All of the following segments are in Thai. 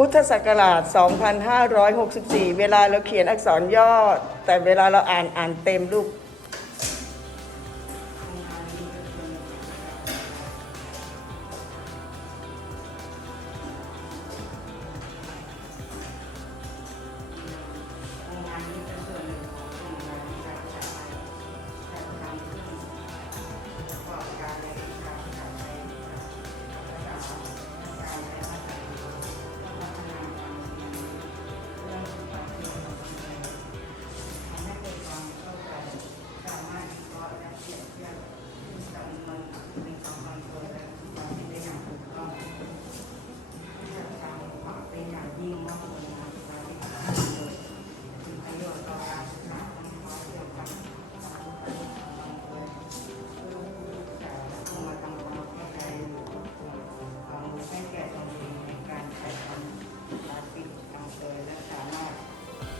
พุทธศักราช 2564 เวลาเราเขียนอักษรย่อ แต่เวลาเราอ่านอ่านเต็มลูก เตยและสามารถ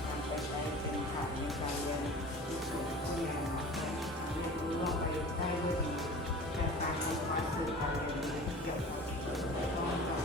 นำไปใช้เป็นฐานในการเรียนรู้สูงผู้ใหญ่และทำให้รู้โลกไปได้ด้วยดีแต่การทำความสื่อการเรียนรู้เกี่ยวกับ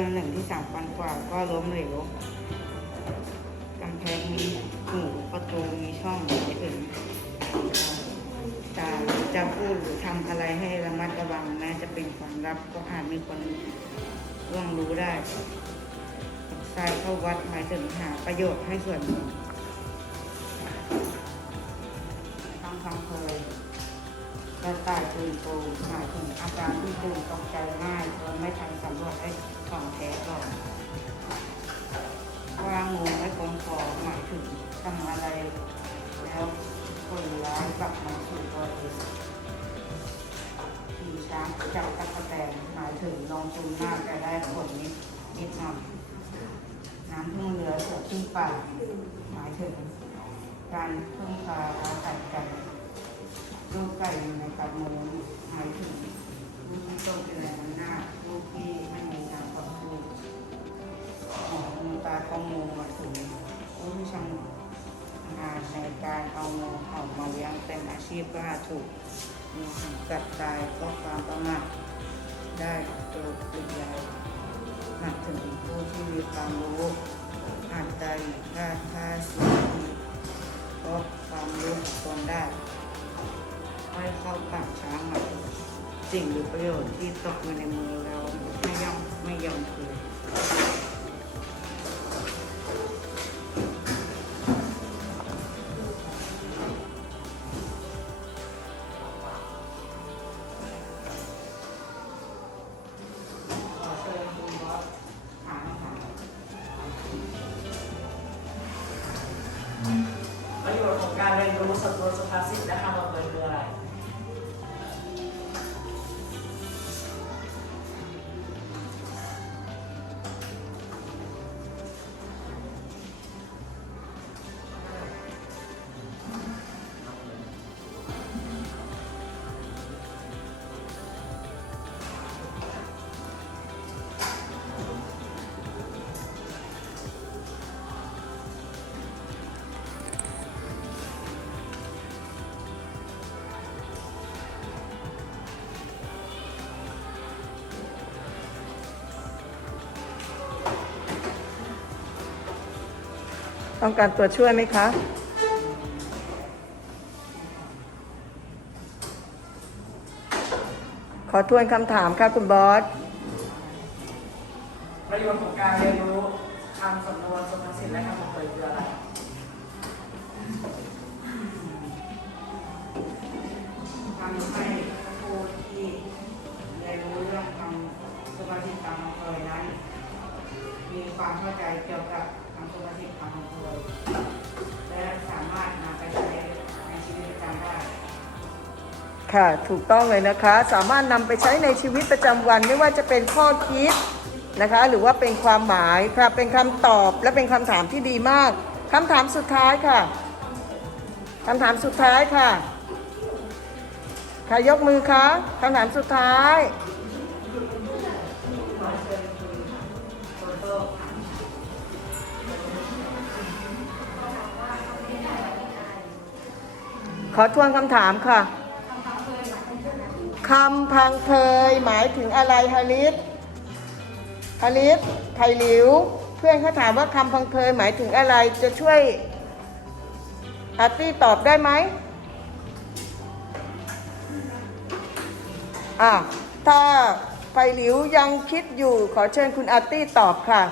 อีกเรื่องหนึ่งที่สามปันกว่าก็ล้มเหลวกำแพงมีหูประตูมีช่องไม่ถึงจะจะพูดหรือทำอะไรให้ระมัดระวังแม้จะเป็นความลับก็อาจมีคนร่วงรู้ได้ใส่เข้าวัดหมายถึงหาประโยชน์ให้ส่วนรวมทำคำเคยกระต่ายตื่นตูหมายถึงอาการที่ตื่นตกใจง่ายจนไม่ทันสำรวจให้ ของแท้ก่อนวางงูไม่พ้นคอหมายถึงทำอะไร แล้วคนร้ายกลับมาสู่ตัวเองขี่ช้างจับตะกะแตนหมายถึงลองจุ่มหน้าจะได้ผลนิดนิดหน่อยน้ำพึ่งเรือเสือขึ้นป่าหมายถึง การพึ่งพาอาศัยกันลูกไก่อยู่ในกำมือหมายถึงลูกที่โตเป็นแรงหน้าลูกที่ไม่มี ตาทองงูมาถึงผู้ที่ชำนาญในการเอางูเห่ามาเลี้ยงเป็นอาชีพก็อาจถูกงูเห่ากัดตายเพราะความประมาทได้โดยปริยายหมาถึงผู้ที่มีความรู้อาจใจถ้าถ้าเสียชีวิตเพราะความรู้ตนได้ให้เข้าปากช้างมาสิ่งหรือประโยชน์ที่ตกอยู่ในมือเราไม่ยอมไม่ยอมคืน ต้องการตัวช่วยไหมคะขอทวนคำถามค่ะคุณบอส ประโยชน์ของการเรียนรู้คำสำนวนสุภาษิตและคำบังเอิญคืออะไร ทำให้ผู้ที่ได้รู้เรื่องคำสุภาษิตคำเคยนั้น มีความเข้าใจเกี่ยวกับ ค่ะ ถูกต้องเลยนะคะ สามารถนำไปใช้ในชีวิตประจำวันไม่ว่าจะเป็นข้อคิดนะคะ หรือว่าเป็นความหมายค่ะ เป็นคำตอบและเป็นคำถามที่ดีมากคำถามสุดท้ายค่ะคำถามสุดท้ายค่ะ ใครยกมือคะคำถามสุดท้าย ขอทวนคำถามค่ะ คำพังเพยหมายถึงอะไรฮาริสฮาริสไผ่หลิว เพื่อนเขาถามว่าคำพังเพยหมายถึงอะไรจะช่วยอาร์ตี้ตอบได้ไหมอะถ้าไผ่หลิวยังคิดอยู่ขอเชิญคุณอาร์ตี้ตอบค่ะ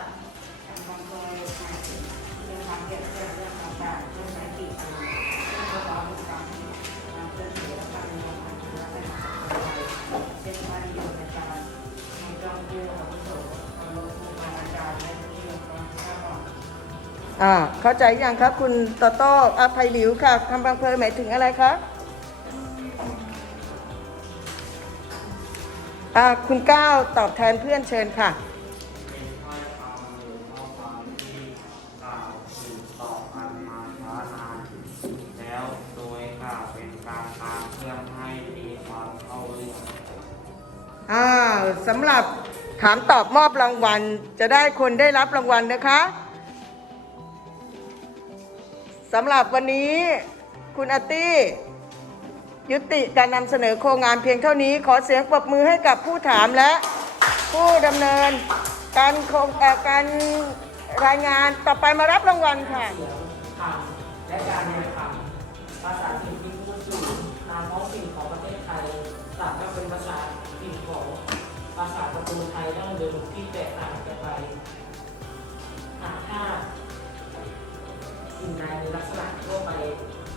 อ่าเข้าใจยังครับคุณโตโต้อาภัยหลิวค่ะคำพังเพยหมายถึงอะไรคะอ่าคุณก้าวตอบแทนเพื่อนเชิญค่ะอ่าสำหรับถามตอบมอบรางวัล จะได้คนได้รับรางวัลนะคะ สำหรับวันนี้คุณอาตี้ยุติการนำเสนอโครงงานเพียงเท่านี้ ขอเสียงปรบมือให้กับผู้ถามและผู้ดำเนิน การโครงการรายงานต่อไปมารับรางวัลค่ะคำและการเรียนคำภาษาถิ่นที่พูดสู่ตามท้องถิ่นของประเทศไทยต่างก็เป็นภาษาถิ่นของภาษาตระกูลไทยดั้งเดิมที่แตกต่างกันไปหากถ้า สิ่งใดมีลักษณะทั่วไป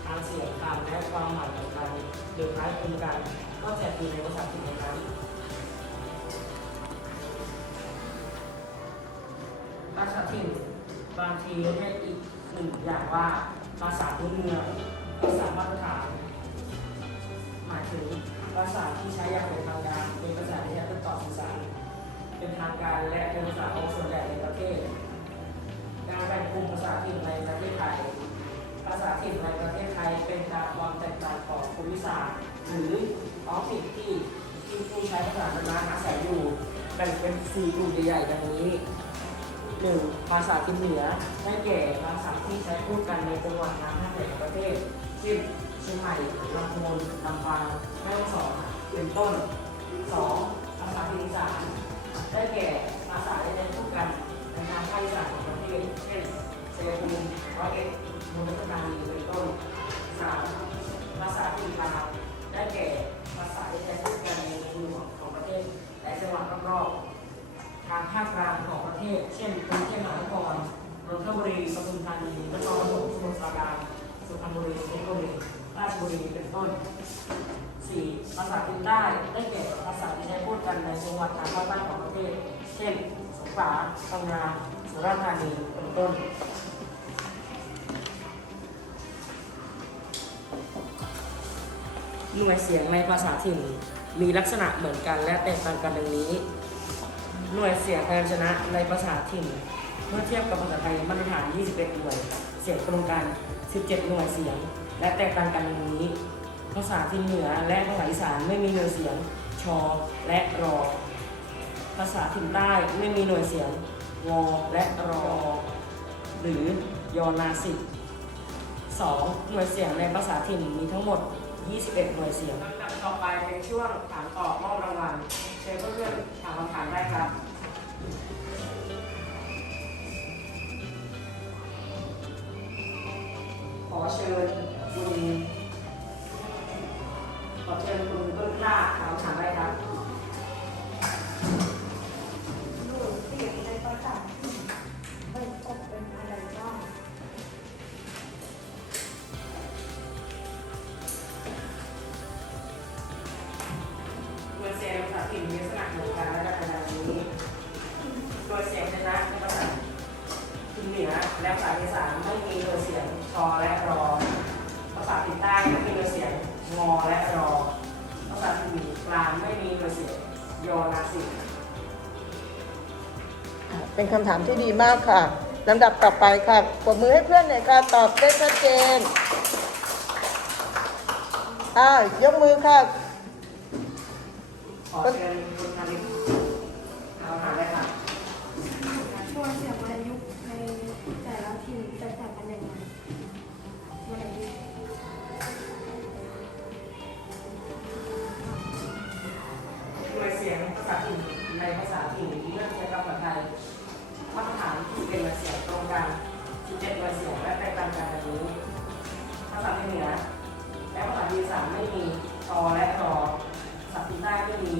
ทางเสียงคำและความหมายของกันหรือคล้ายคลึงกัน ก็จะอยู่ในภาษาถิ่นนั้นภาษาถิ่นบางทีให้อีกหนึ่งอย่างว่าภาษาพื้นเมืองภาษามาตรฐานหมายถึงภาษาที่ใช้อย่างเป็นทางการเป็นภาษาที่ใช้เพื่อต่อสื่อสารเป็นทางการและเป็นภาษาของส่วนใหญ่ในประเทศ การแบ่งกลุ่มภาษาถิ่นในประเทศไทย ภาษาถิ่นในประเทศไทยเป็นตามความแตกต่างของภูมิศาสตร์หรือท้องถิ่นที่ที่ผู้ใช้ภาษานั้นอาศัยอยู่แบ่งเป็นสี่กลุ่มใหญ่ๆดังนี้หนึ่งภาษาทินเหนือได้แก่ภาษาที่ใช้พูดกันในจังหวัดน้ำท่าแห่งประเทศเช่นเชียงใหม่ลำพูนลำปางแม่ฮ่องสอนเป็นต้นสองภาษาทินอีสานได้แก่ภาษาที่ใช้พูดกันในทางภาคอีสาน ของประเช่นชัยภูมิร้อยเอ็ดมุกดาหารเป็นต้นสามภาษาทินกลางได้แก่ภาษาที่ใช้พูดกันในเมืองของประเทศและจังหวัดรอบๆทางภาคกลางของประเทศ เช่นกรุงเทพมหานครนนทบุรีปทุมธานีนครปฐมสมุทรปราการสุพรรณบุรีเพชรบุรีราชบุรีเป็นต้น 4. ภาษาทินใต้ได้แก่ภาษาที่ใช้พูดกันในจังหวัดทางภาคใต้ของประเทศ เช่น สงขลาพังงา สุราษฎร์ธานีเป็นต้น หน่วยเสียงในภาษาถิ่นมีลักษณะเหมือนกันและแตกต่างกันดังนี้ หน่วยเสียงพยัญชนะในภาษาถิ่นเมื่อเทียบกับภาษาไทยมาตรฐาน 21 หน่วย เสียงตรงกัน 17 หน่วยเสียง และแตกต่างกันดังนี้ ภาษาถิ่นเหนือและภาษาอีสานไม่มีหน่วยเสียงชอและรอ ภาษาถิ่นใต้ไม่มีหน่วยเสียง วอและรอ หรือยอนาสิก 2. หน่วยเสียงในภาษาถิ่นมีทั้งหมด 21 หน่วยเสียง ลำดับต่อไปเป็นช่วงถามตอบมอบรางวัลเชิญเพื่อนๆถามคำถามได้ครับ ขอเชิญ เป็นคำถามที่ดีมากค่ะลำดับต่อไปค่ะปรบมือให้เพื่อนหน่อยค่ะ ตอบได้ชัดเจนอ่ายกมือค่ะขอเชิญคุณธนิตเอาถาได้ครับช่วงเสียงวรรณยุในแต่ละทีมแตกต่างกันยังไงวรรณยุกต์หน่วยเสียงภาษาถิ่นในภาษาถิ่นที่เลือกใช้กับภาษาไทย กัน17หน่วยเสียงและแตกต่างกันแบบนี้ภาษาเหนือ และภาษาอีสานไม่มีตอและรอภาษาใต้ไม่มี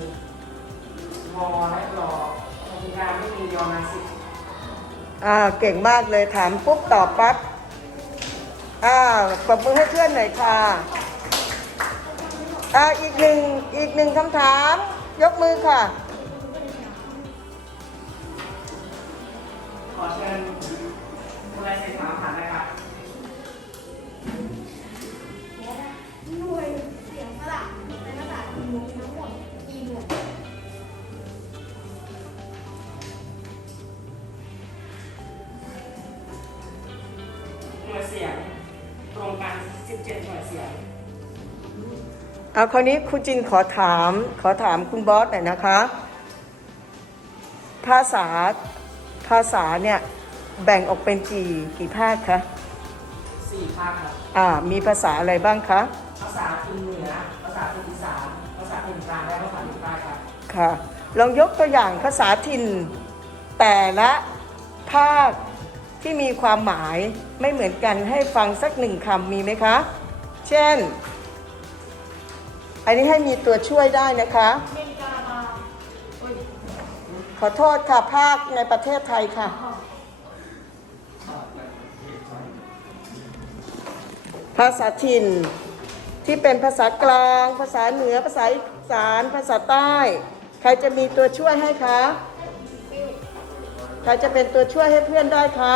งอและรอภาษาอีสานไม่มียอนาสิอ่าเก่งมากเลยถามปุ๊บตอบปั๊บอ่าปรบมือให้เพื่อนหน่อยค่ะอ่าอีกหนึ่งอีกหนึ่งคำถาม ยกมือค่ะ คุณลามผ่านนะครับหน่วยเสียงสระในภาษาจีนมีทั้งหมดกี่หน่วยหน่วยเสียงตรงกัน17 หน่วยเสียง เอาคราวนี้ครูจินขอถามขอถามคุณบอสหน่อยนะคะ ภาษาภาษาเนี่ย แบ่งออกเป็นกี่กี่ภาคคะ4ภาคครับอ่ามีภาษาอะไรบ้างคะ ภาษาถิ่นเหนือ ภาษาถิ่นอีสานภาษาถิ่นกลางและภาษาถิ่นใต้ครับค่ะ ลองยกตัวอย่างภาษาถิ่น แต่ละภาคที่มีความหมายไม่เหมือนกันให้ฟังสักหนึ่งคำมีไหมคะ เช่น อันนี้ให้มีตัวช่วยได้นะคะเป็นกาบาโอ้ยขอโทษค่ะภาคในประเทศไทยค่ะ ภาษาถิ่น ที่เป็นภาษากลาง ภาษาเหนือภาษาอีสานภาษาใต้ ใครจะมีตัวช่วยให้คะใครจะเป็นตัวช่วยให้เพื่อนได้คะ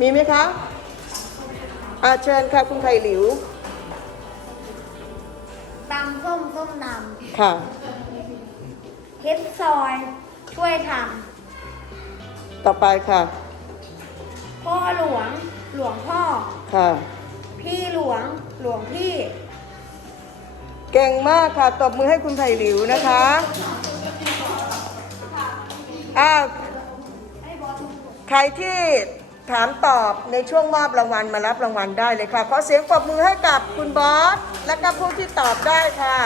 มีไหมคะอาเชิญค่ะคุณไข่หลิวตำส้มส้มตค่ะำเฮ็ดซอยช่วยทต่อไปค่ะำ พ่อหลวง หลวงพ่อ ค่ะ พี่หลวง หลวงพี่ เก่งมากค่ะตบมือให้คุณไผ่หลิวนะคะอ้าวใครที่ถามตอบในช่วงมอบรางวัลมารับรางวัลได้เลยค่ะ ขอเสียงปรบมือให้กับคุณบอส และก็ผู้ที่ตอบได้ค่ะ